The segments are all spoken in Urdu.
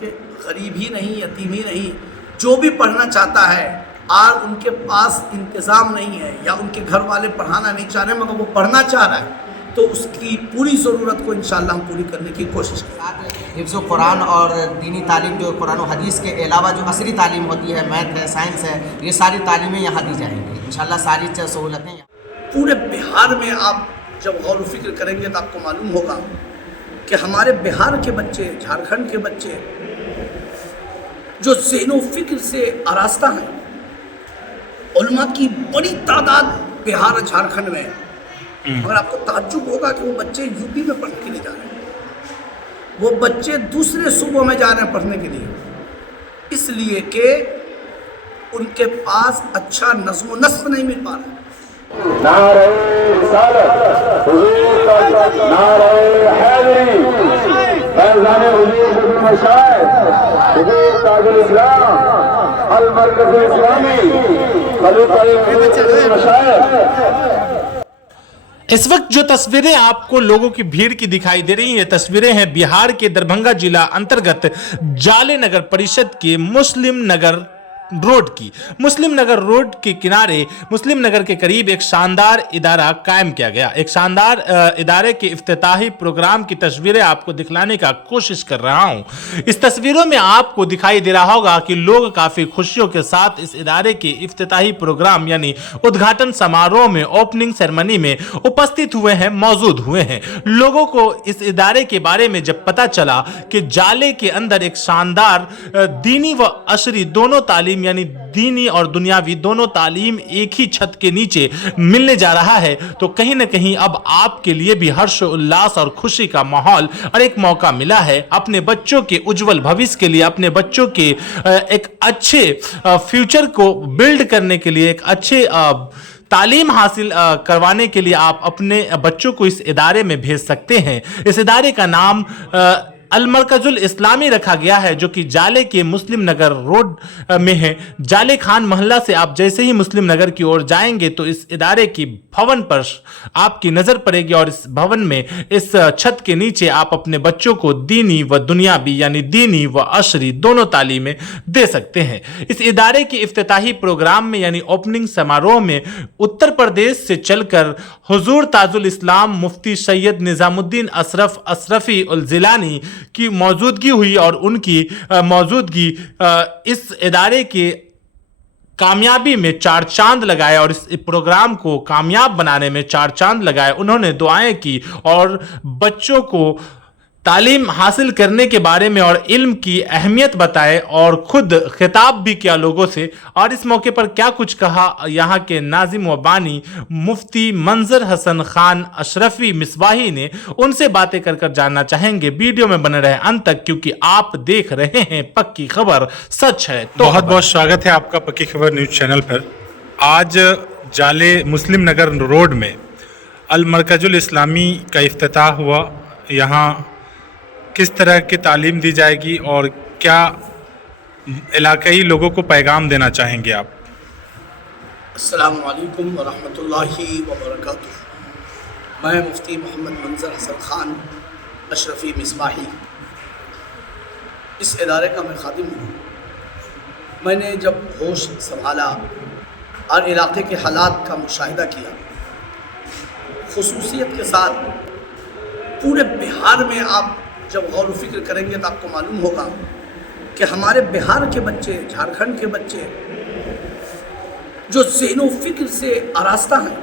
کہ غریب ہی نہیں، یتیم ہی نہیں، جو بھی پڑھنا چاہتا ہے اور ان کے پاس انتظام نہیں ہے یا ان کے گھر والے پڑھانا نہیں چاہ رہے مگر وہ پڑھنا چاہ رہا ہے، تو اس کی پوری ضرورت کو انشاءاللہ ہم پوری کرنے کی کوشش کریں۔ حفظ و قرآن اور دینی تعلیم جو قرآن و حدیث کے علاوہ جو عصری تعلیم ہوتی ہے، میتھ ہے، سائنس ہے، یہ ساری تعلیمیں یہاں دی جائیں گی انشاءاللہ، ساری سہولتیں پورے بہار میں آپ جب غور و فکر کریں گے تو آپ کو معلوم ہوگا کہ ہمارے بہار کے بچے، جھارکھنڈ کے بچے جو ذہن و فکر سے آراستہ ہیں، علماء کی بڑی تعداد بہار اور جھارکھنڈ میں ہے، مگر آپ کو تعجب ہوگا کہ وہ بچے یو پی میں پڑھنے کے لیے جا رہے ہیں، وہ بچے دوسرے صوبوں میں جا رہے ہیں پڑھنے کے لیے، اس لیے کہ ان کے پاس اچھا نظم و نسق نہیں مل پا رہا۔ نعرہ رسالت، حضور نعرہ حیدری، فیضان حضور بن مشاہد، حضور تاج الاسلام، المرکز الاسلامی، خلیفہ بن مشاہد۔ اس وقت جو تصویریں آپ کو لوگوں کی بھیڑ کی دکھائی دے رہی ہیں، یہ تصویریں ہیں بہار کے دربھنگا ضلع انترگت جالے نگر پریشد کے مسلم نگر روڈ کی۔ مسلم نگر روڈ کے کنارے مسلم نگر کے قریب ایک شاندار ادارہ قائم کیا گیا۔ ایک شاندار ادارے کے افتتاحی پروگرام کی تصویریں آپ کو دکھلانے کا کوشش کر رہا ہوں۔ اس تصویروں میں آپ کو دکھائی دے رہا ہوگا کہ لوگ کافی خوشیوں کے ساتھ اس ادارے کے افتتاحی پروگرام یعنی ادگھاٹن سماروہ میں، اوپننگ سیرمنی میں اپستھت ہوئے ہیں، موجود ہوئے ہیں۔ لوگوں کو اس ادارے کے بارے میں جب پتہ چلا کہ جالے کے اندر ایک شاندار دینی و عصری دونوں تعلیم یعنی دینی اور دنیاوی دونوں تعلیم ایک ہی چھت کے نیچے ملنے جا رہا ہے، تو کہیں نہ کہیں اب آپ کے لیے بھی ہرش و الاس اور خوشی کا ماحول اور ایک موقع ملا ہے اپنے بچوں کے اجول بھوش کے لیے، اپنے بچوں کے ایک اچھے فیوچر کو بلڈ کرنے کے لیے، ایک اچھے تعلیم حاصل کروانے کے لیے آپ اپنے بچوں کو اس ادارے میں بھیج سکتے ہیں۔ اس ادارے کا نام المرکز الاسلامی رکھا گیا ہے، جو کہ جالے کے مسلم نگر روڈ میں ہے۔ جالے خان محلہ سے آپ جیسے ہی مسلم نگر کی اور جائیں گے تو اس ادارے کی بھون پر آپ کی نظر پڑے گی، اور اس بھون میں اس چھت کے نیچے آپ اپنے بچوں کو دینی و دنیاوی یعنی دینی و عصری دونوں تعلیمیں دے سکتے ہیں۔ اس ادارے کے افتتاحی پروگرام میں یعنی اوپننگ سماروہ میں اتر پردیش سے چل کر حضور تاج الاسلام مفتی سید نظام الدین اشرف اشرفی الجیلانی کی موجودگی ہوئی، اور ان کی موجودگی اس ادارے کے کامیابی میں چار چاند لگائے اور اس پروگرام کو کامیاب بنانے میں چار چاند لگائے۔ انہوں نے دعائیں کی اور بچوں کو تعلیم حاصل کرنے کے بارے میں اور علم کی اہمیت بتائے، اور خود خطاب بھی کیا لوگوں سے۔ اور اس موقع پر کیا کچھ کہا یہاں کے ناظم و بانی مفتی منظر حسن خان اشرفی مصباحی نے، ان سے باتیں کر جاننا چاہیں گے۔ ویڈیو میں بنے رہے انت تک، کیونکہ آپ دیکھ رہے ہیں پکی خبر سچ ہے تو بہت بہت سواگت ہے آپ کا پکی خبر نیوز چینل پر۔ آج جالے مسلم نگر روڈ میں المرکز الاسلامی کا افتتاح ہوا۔ یہاں کس طرح کی تعلیم دی جائے گی اور کیا علاقائی لوگوں کو پیغام دینا چاہیں گے آپ؟ السلام علیکم ورحمۃ اللہ وبرکاتہ۔ میں مفتی محمد منظر حسن خان اشرفی مصباحی اس ادارے کا میں خادم ہوں۔ میں نے جب ہوش سنبھالا اور علاقے کے حالات کا مشاہدہ کیا، خصوصیت کے ساتھ پورے بہار میں آپ جب غور و فکر کریں گے تو آپ کو معلوم ہوگا کہ ہمارے بہار کے بچے، جھارکھنڈ کے بچے جو ذہن و فکر سے آراستہ ہیں،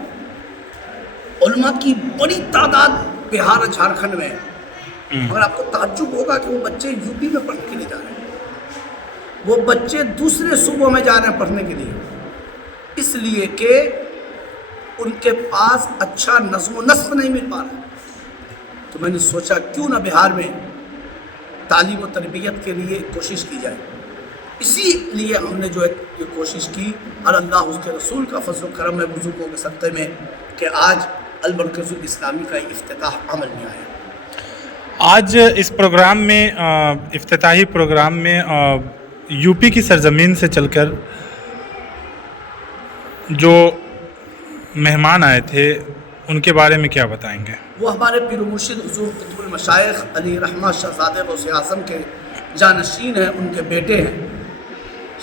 علماء کی بڑی تعداد بہار اور جھارکھنڈ میں ہے، مگر آپ کو تعجب ہوگا کہ وہ بچے یو پی میں پڑھنے کے لیے جا رہے ہیں، وہ بچے دوسرے صوبوں میں جا رہے ہیں پڑھنے کے لیے، اس لیے کہ ان کے پاس اچھا نظم و نسق نہیں مل پا رہا۔ تو میں نے سوچا کیوں نہ بہار میں تعلیم و تربیت کے لیے کوشش کی جائے۔ اسی لیے ہم نے جو ہے یہ کوشش کی، اور اللہ اس کے رسول کا فضل و کرم ہے بزرگوں کے صدقے میں کہ آج المرکز الاسلامی کا افتتاح عمل میں آیا۔ آج اس پروگرام میں افتتاحی پروگرام میں یو پی کی سرزمین سے چل کر جو مہمان آئے تھے ان کے بارے میں کیا بتائیں گے؟ وہ ہمارے پیر و مرشد حضور قطب المشائخ علی رحمہ شہزادہ غوث اعظم کے جانشین ہیں، ان کے بیٹے ہیں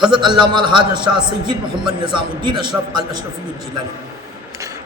حضرت علامہ الحاج شاہ سید محمد نظام الدین اشرف الاشرفی الجیلانی۔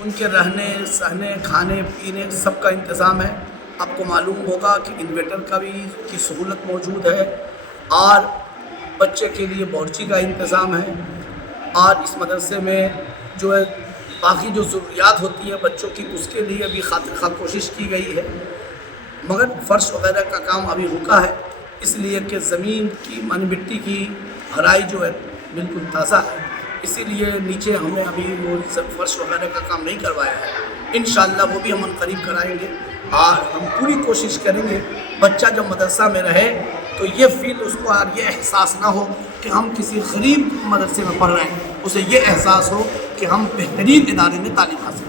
ان کے رہنے سہنے کھانے پینے سب کا انتظام ہے۔ آپ کو معلوم ہوگا کہ انویٹر کا بھی کی سہولت موجود ہے، اور بچے کے لیے بورچی کا انتظام ہے، اور اس مدرسے میں جو ہے باقی جو ضروریات ہوتی ہے بچوں کی اس کے لیے بھی خاطر خواہ کوشش کی گئی ہے، مگر فرش وغیرہ کا کام ابھی رکا ہے، اس لیے کہ زمین کی مٹی کی بھرائی جو ہے بالکل تازہ ہے، اسی لیے نیچے ہمیں ابھی وہ فرش وغیرہ کا کام نہیں کروایا ہے۔ انشاءاللہ وہ بھی ہم قریب کرائیں گے، اور ہم پوری کوشش کریں گے بچہ جب مدرسہ میں رہے تو یہ فیل اس کو اور یہ احساس نہ ہو کہ ہم کسی غریب مدرسے میں پڑھ رہے ہیں، اسے یہ احساس ہو کہ ہم بہترین ادارے میں تعلیم حاصل کریں۔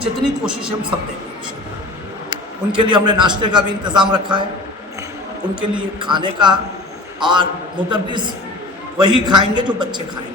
جتنی کوشش ہم سب دیں گے ان کے لیے ہم نے ناشتے کا بھی انتظام رکھا ہے، ان کے لیے کھانے کا، اور مدرس وہی کھائیں گے جو بچے کھائیں گے،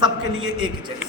سب کے لیے ایک ہی جیسا۔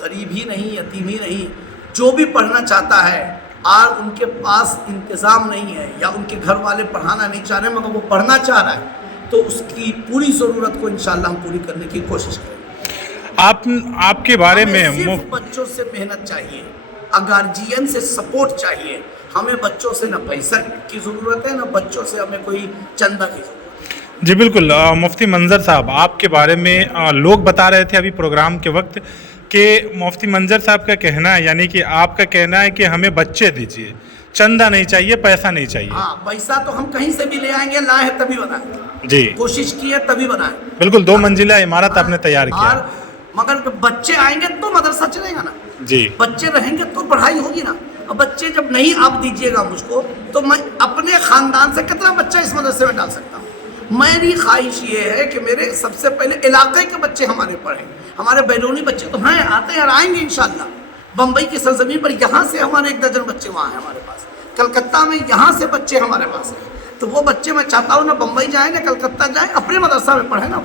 غریب ہی نہیں، یتیم ہی نہیں، جو بھی پڑھنا چاہتا ہے اور ان کے پاس انتظام نہیں ہے یا ان کے گھر والے پڑھانا نہیں چاہ رہے مگر وہ پڑھنا چاہ رہا ہے تو اس کی پوری ضرورت کو انشاءاللہ ہم پوری کرنے کی کوشش کریں گے۔ آپ کے بارے میں ہمیں صرف بچوں سے محنت چاہیے، گارجین سے سپورٹ چاہیے، ہمیں بچوں سے نہ پیسہ کی ضرورت ہے نہ بچوں سے ہمیں کوئی چندہ کی ضرورت ہے۔ جی بالکل، مفتی منظر صاحب آپ کے بارے میں لوگ بتا رہے تھے ابھی پروگرام کے وقت کہ مفتی منظر صاحب کا کہنا ہے، یعنی کہ آپ کا کہنا ہے کہ ہمیں بچے دیجیے، چندہ نہیں چاہیے، پیسہ نہیں چاہیے۔ ہاں، پیسہ تو ہم کہیں سے بھی لے آئیں گے، لائے ہیں تبھی بنائیں گے، جی کوشش کی ہے تبھی بنائیں۔ بالکل، 2 منزلہ عمارت آپ نے تیار کیا اور مگر جب بچے آئیں گے تو مدرسہ چلے گا نا، جی۔ بچے رہیں گے تو پڑھائی ہوگی نا۔ اب بچے جب نہیں آپ دیجیے گا مجھ کو تو میں اپنے خاندان سے کتنا بچہ اس مدرسے میں ڈال سکتا ہوں؟ میری خواہش یہ ہے کہ میرے سب سے پہلے علاقے کے بچے ہمارے پڑھیں، ہمارے بیرونی بچے تو ہیں، آتے ہیں اور آئیں گے انشاءاللہ۔ بمبئی کی سرزمین پر یہاں سے ہمارے 1 درجن بچے وہاں ہیں ہمارے پاس، کلکتہ میں یہاں سے بچے ہمارے پاس ہیں، تو وہ بچے میں چاہتا ہوں نہ بمبئی جائیں نہ کلکتہ جائیں، اپنے مدرسہ میں پڑھیں نا۔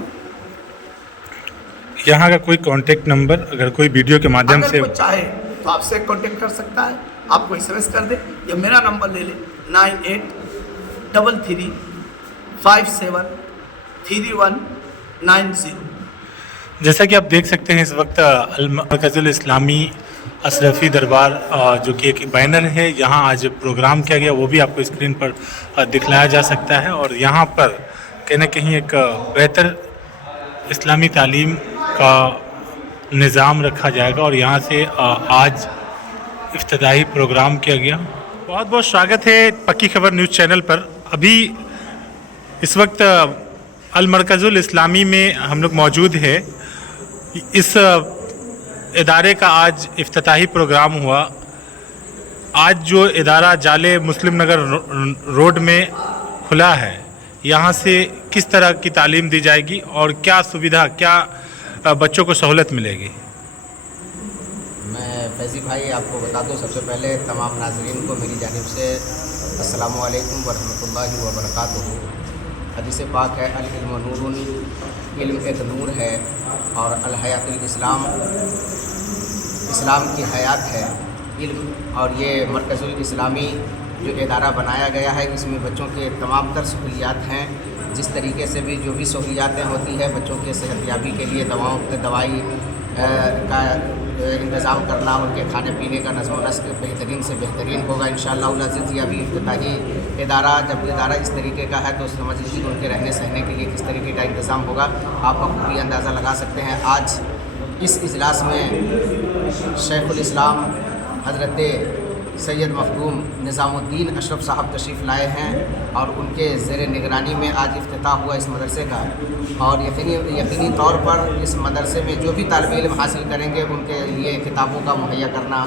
یہاں کا کوئی کانٹیکٹ نمبر اگر کوئی ویڈیو کے مادھیم اگر سے کوئی چاہے تو آپ سے کانٹیکٹ کر سکتا ہے، آپ کو SMS کر دے یا میرا نمبر لے لے 9833573190۔ جیسا کہ آپ دیکھ سکتے ہیں اس وقت المرکز الاسلامی اشرفی دربار جو کہ ایک بینر ہے، یہاں آج پروگرام کیا گیا وہ بھی آپ کو اسکرین پر دکھلایا جا سکتا ہے، اور یہاں پر کہیں نہ کہیں ایک بہتر اسلامی تعلیم کا نظام رکھا جائے گا، اور یہاں سے آج افتتاحی پروگرام کیا گیا۔ بہت بہت شواگت ہے پکی خبر نیوز چینل پر۔ ابھی اس وقت المرکز الاسلامی میں ہم لوگ موجود ہے، اس ادارے کا آج افتتاحی پروگرام ہوا۔ آج جو ادارہ جالے مسلم نگر روڈ میں کھلا ہے، یہاں سے کس طرح کی تعلیم دی جائے گی اور کیا سویدھا، کیا بچوں کو سہولت ملے گی؟ میں فیضی بھائی آپ کو بتا دوں، سب سے پہلے تمام ناظرین کو میری جانب سے السلام علیکم ورحمۃ اللہ وبرکاتہ۔ حدیث پاک ہے العلم نور، علم ایک نور ہے، اور الحیات الاسلام، اسلام کی حیات ہے علم۔ اور یہ مرکز الاسلامی جو ادارہ بنایا گیا ہے، اس میں بچوں کے تمام تر سہولیات ہیں، جس طریقے سے بھی جو بھی سہولیاتیں ہوتی ہیں بچوں کے صحت یابی کے لیے، دوائی کا انتظام کرنا، ان کے کھانے پینے کا نظم و نسق بہترین سے بہترین ہوگا انشاءاللہ العزیز۔ یہ ابھی افتتاحی ادارہ، جب ادارہ اس طریقے کا ہے تو سمجھ لیجیے ان کے رہنے سہنے کے لیے کس طریقے کا انتظام ہوگا، آپ بخوبی اندازہ لگا سکتے ہیں۔ آج اس اجلاس میں شیخ الاسلام حضرت سید مخدوم نظام الدین اشرف صاحب تشریف لائے ہیں، اور ان کے زیر نگرانی میں آج افتتاح ہوا اس مدرسے کا، اور یقینی طور پر اس مدرسے میں جو بھی طالب علم حاصل کریں گے ان کے لیے کتابوں کا مہیا کرنا،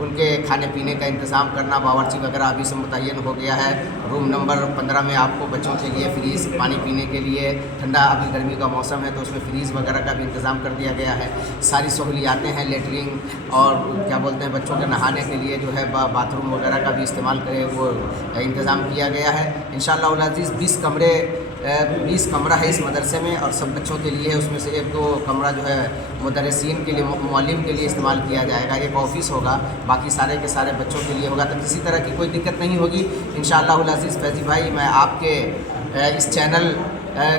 ان کے کھانے پینے کا انتظام کرنا، باورچی وغیرہ ابھی سے متعین ہو گیا ہے۔ روم نمبر 15 میں آپ کو بچوں کے لیے فریز، پانی پینے کے لیے، ٹھنڈا ابھی گرمی کا موسم ہے تو اس میں فریز وغیرہ کا بھی انتظام کر دیا گیا ہے۔ ساری سہولیاتیں ہیں، لیٹرنگ اور کیا بولتے ہیں بچوں کے نہانے کے لیے جو ہے باتھ روم وغیرہ کا بھی استعمال کرے وہ انتظام کیا گیا ہے۔ انشاءاللہ العزیز 20 کمرہ ہے اس مدرسے میں اور سب بچوں کے لیے، اس میں سے 1-2 کمرہ جو ہے مدرسین کے لیے، معلم کے لیے استعمال کیا جائے گا۔ ایک آفس ہوگا، باقی سارے کے سارے بچوں کے لیے ہوگا، تو کسی طرح کی کوئی دقت نہیں ہوگی انشاءاللہ العزیز۔ فیضی بھائی، میں آپ کے اس چینل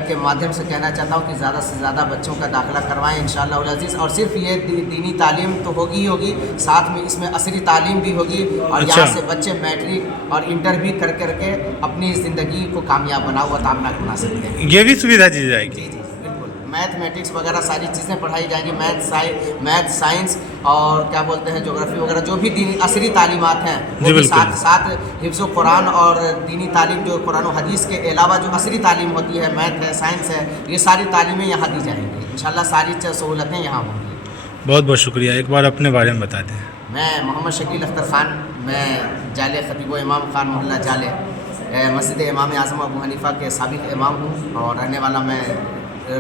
کے مادھیم سے کہنا چاہتا ہوں کہ زیادہ سے زیادہ بچوں کا داخلہ کروائیں انشاءاللہ العزیز، اور صرف یہ دینی تعلیم تو ہوگی ہی ہوگی، ساتھ میں اس میں عصری تعلیم بھی ہوگی، اور یہاں سے بچے میٹرک اور انٹر بھی کر کے اپنی زندگی کو کامیاب بنا ہوا تامنا بنا سکتے ہیں۔ یہ بھی سویدھا دی جائے گی؟ جی جی بالکل، میتھمیٹکس وغیرہ ساری چیزیں پڑھائی جائیں گی، میتھ سائنس اور کیا بولتے ہیں جغرافی وغیرہ، جو بھی دینی عصری تعلیمات ہیں وہ بھی ساتھ حفظ و قرآن اور دینی تعلیم جو قرآن و حدیث کے علاوہ جو عصری تعلیم ہوتی ہے، میتھ ہے، سائنس ہے، یہ ساری تعلیمیں یہاں دی جائیں گی انشاءاللہ، ساری سہولتیں یہاں ہوں گی۔ بہت بہت شکریہ، ایک بار اپنے بارے میں بتا دیں۔ میں محمد شکیل اختر خان، میں جالے خطیب و امام خان محلہ جالے مسجد امام اعظم ابو حنیفہ کے سابق امام ہوں، اور رہنے والا میں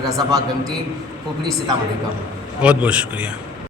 رضا باغ گمٹی، پھوپڑی سیتامڑھی کا ہوں۔ بہت بہت شکریہ۔